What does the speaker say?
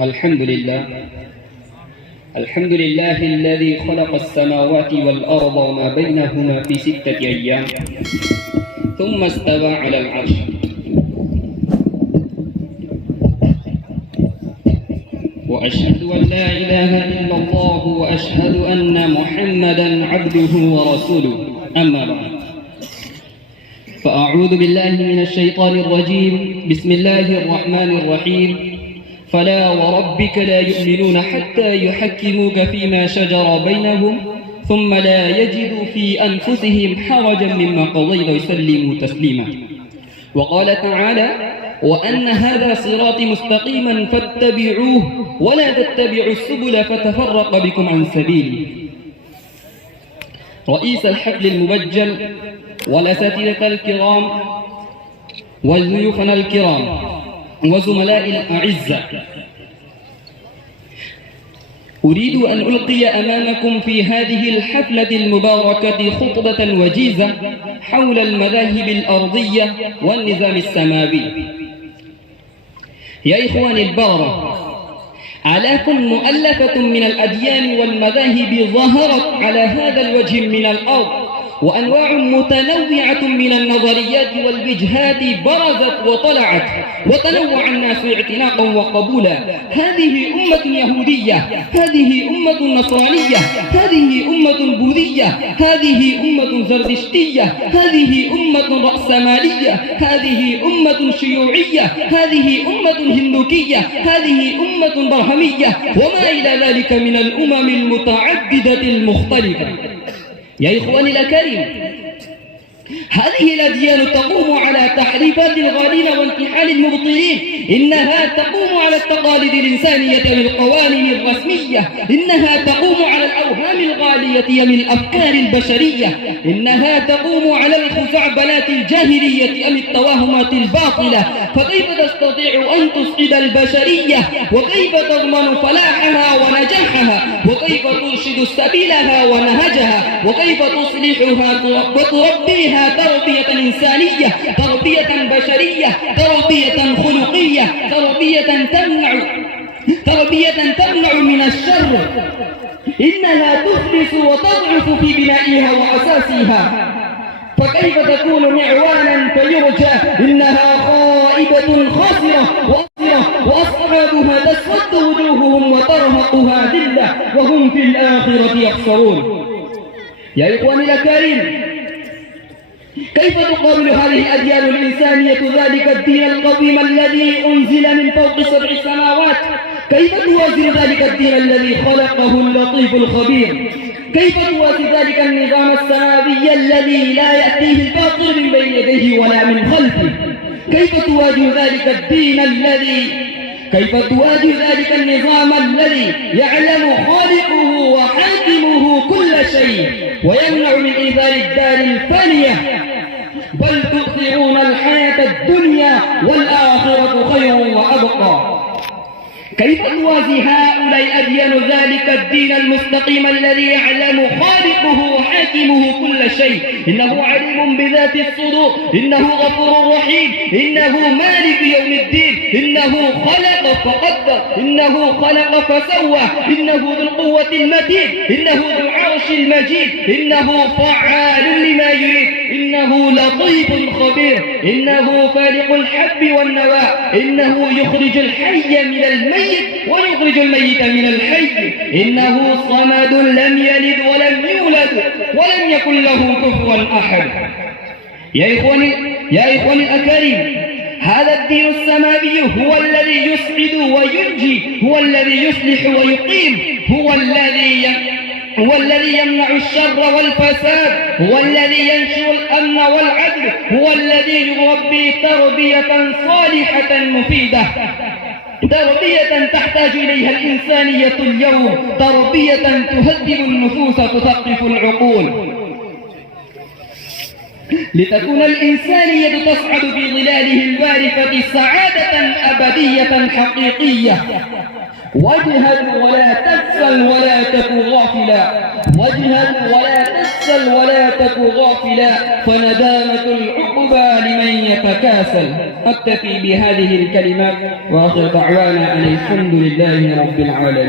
الحمد لله الذي خلق السماوات والأرض وما بينهما في 6 أيام ثم استوى على العرش. وأشهد أن لا إله إلا الله وأشهد أن محمدا عبده ورسوله. أما بعد، فأعوذ بالله من الشيطان الرجيم. بسم الله الرحمن الرحيم. فلا وربك لا يؤمنون حتى يحكموك فيما شجر بينهم ثم لا يجدوا في أنفسهم حرجا مما قضيت ويسلموا تسليما. وقال تعالى: وأن هذا صراطي مستقيما فاتبعوه ولا تتبعوا السبل فتفرق بكم عن سبيله. رئيس الحفل المبجل والأساتذة الكرام وضيوفنا الكرام وزملائي الأعزاء، أريد أن ألقي أمامكم في هذه الحفلة المباركة خطبة وجيزة حول المذاهب الأرضية والنظام السماوي. يا إخواني البارة، آلاف مؤلفة من الأديان والمذاهب ظهرت على هذا الوجه من الأرض، وأنواع متنوعة من النظريات والوجهات برزت وطلعت، وتنوع الناس اعتناقا وقبولا. هذه أمة يهودية، هذه أمة نصرانية، هذه أمة بوذية، هذه أمة زردشتية، هذه أمة رأسمالية، هذه أمة شيوعية، هذه أمة هندوكية، هذه أمة برهمية، وما إلى ذلك من الأمم المتعددة المختلفة. يا إخواني الأكارم، هذه الأديان تقوم على تحريفات الغالين وانتحال المبطلين. إنها تقوم على التقاليد الإنسانية بالقوانين الرسمية، إنها تقوم على الأوهام الغالية من الأفكار البشرية، إنها تقوم على الخزعبلات الجاهلية أم التوهمات الباطلة. فكيف تستطيع أن تسعد البشرية؟ وكيف تضمن فلاحها ونجاحها؟ وكيف ترشد سبيلها ونهجها؟ وكيف تصلحها وتربيها تربية إنسانية، تربية بشرية، تربية خلقية، تربية تمنع من الشر؟ إنها تفلس وتضعف في بنائها وأساسها. فكيف تكون معوانا فيرجى؟ إنها خائبة خاسرة وأصحابها تسود وجوههم وترهقها ذلة وهم في الآخرة يخسرون. يا إخواني الأكارم، كيف تقابل هذه الأديان الإنسانية ذلك الدين القويم الذي أنزل من فوق 7 سماوات؟ كيف توازن ذلك الدين الذي خلقه اللطيف الخبير؟ كيف توازن ذلك النظام السماوي الذي لا يأتيه الباطل من بين يديه ولا من خلفه؟ كيف تواجه ذلك النظام الذي يعلم خالقه وحاكمه كل شيء ويمنع من إيذاء الدار الفانية؟ بل تؤثرون الحياة الدنيا والآخرة خير وأبقى. كيف توازي هؤلاء الأديان ذلك الدين المستقيم الذي يعلم خالقه وحاكمه كل شيء؟ إنه عليم بذات الصدور، إنه غفور رحيم، إنه مالك يوم الدين، إنه خلق فقدر، إنه خلق فسوى، إنه ذو القوة المتين، إنه ذو العرش المجيد، إنه فعال لما يريد، إنه لطيف خبير، إنه فالق الحب والنوى، إنه يخرج الحي من الميت ويخرج الميت من الحي، إنه صمد لم يلد ولم يولد ولم يكن له كفوا أحد. يا إخواني الأكارم، هذا الدين السماوي هو الذي يسعد وينجي، هو الذي يصلح ويقيم، هو الذي يمنع الشر والفساد، هو الذي ينشر الأمن والعدل، هو الذي يربي تربية صالحة مفيدة، تربية تحتاج إليها الإنسانية اليوم، تربية تهذب النفوس تثقف العقول، لتكون الإنسانية تصعد في ظلاله الوارفة سعادة أبدية حقيقية. واجهد ولا تكسل ولا تك غافلا، واجهد ولا تكسل ولا تك غافلا، فندامة العقبى لمن يتكاسل. أكتفي بهذه الكلمات وآخر دعوانا أن الحمد لله رب العالمين.